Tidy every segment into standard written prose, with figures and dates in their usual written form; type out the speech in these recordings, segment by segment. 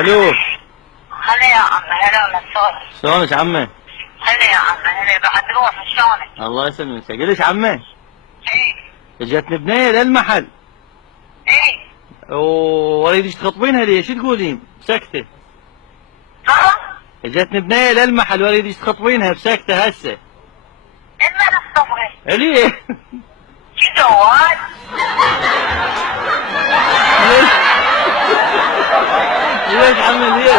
الو. هلا يا عم، هلا مساك. شلونك عمي؟ هلا يا عم، هلا بعد روح شلونك؟ الله يسلمك. اقول لك عمي، ايه اجتني بنيه للمحل ايه واريدك تخطبينها لي، شو تقولين؟ بسكته. ها؟ اجتني بنيه للمحل واريدك تخطبينها بسكته هسه. اما الصبغي ليه؟ شو سوات؟ ليش؟ ليش عمي ليش؟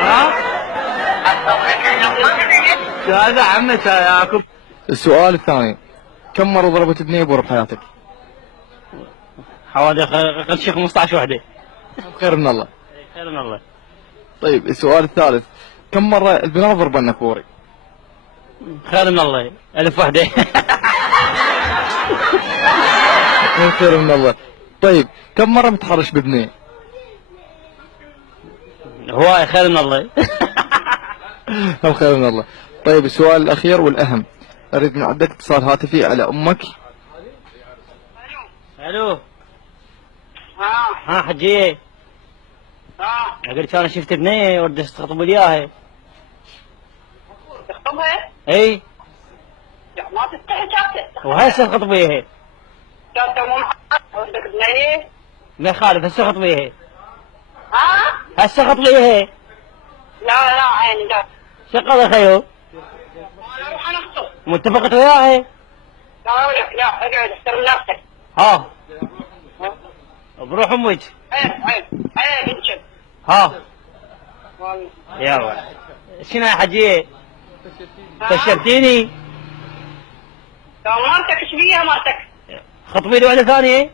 ها؟ شو هذا عمي شايعكم؟ السؤال الثاني، كم مرة ضربت بنيه بور بحياتك؟ حوالي اقل شيء 15 وحده. خير من الله. خير من الله. طيب السؤال الثالث، كم مرة البنات ضربنك بوري؟ خير من الله 1000 وحده. خير من الله. طيب كم مرة متحرش ببنيه؟ هواي خير من الله. هم خير من الله. طيب السؤال الأخير والأهم، أريد من عندك اتصال هاتفي على أمك. الو. ها ها حجيه، ها اقول لك انا شفت بنيه ودي تخطب لي اياها. تخطبها؟ اي لا ما تستحي جاكت. وهسه خطبيها. جاكت مو محمد ودك بنيه؟ ما يخالف هسه خطبيها. ها؟ هسه خطبيها. لا لا عيني لا. شقة خيو انا اروح انا اخطب. متفقت وياها. لا لا لا اقعد احترم نفسك. ها بروح امك. ايه بنشن. ها والله. يلا شنو يا حجيه؟ فشرتيني. لا مرتك ايش فيها مرتك؟ خطبي لي واحده ثانيه.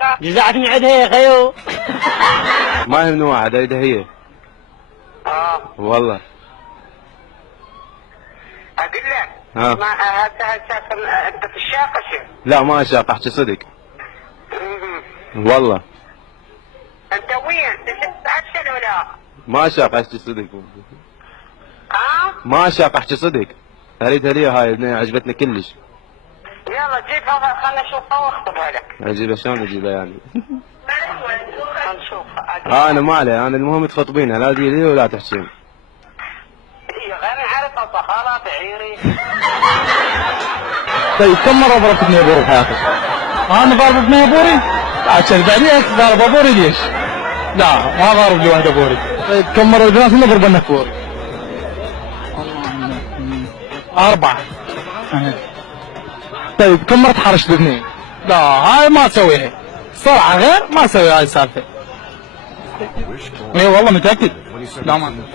لا جزعت من عندها يا خيو. ما يهمني واحد، هيدا هي والله. اقول لك ها. ما هسه انت في الشاقه شو؟ لا ما اشاق، احكي صدق والله. انت وين؟ تتعشى ولا؟ ما اشاق احكي صدق. ها؟ ما اشاق احكي صدق. اريدها لي هاي البنية، عجبتني كلش. يلا جيبها خلنا نشوفها واخطبها لك. اجيبها شلون اجيبها يعني؟ خلنا نشوفها. انا ما علي، انا المهم تخطبينها، لا تجي لي ولا تحكين. هي غير عارفه صخره بعيري. طيب كم مرة ضربت بنيه بور بحياتك؟ انا ضارب بنيه بوري؟ لا كذب عليك، ضارب بوري ليش؟ لا ما ضارب لي واحده بوري. طيب كم مرة البنات اللي ضربنك بوري؟ 4. طيب كم مرة تحرشت ببنيه؟ لا هاي ما اسويها صراحه، غير ما اسوي هاي السالفه. اي والله متاكد. لا ما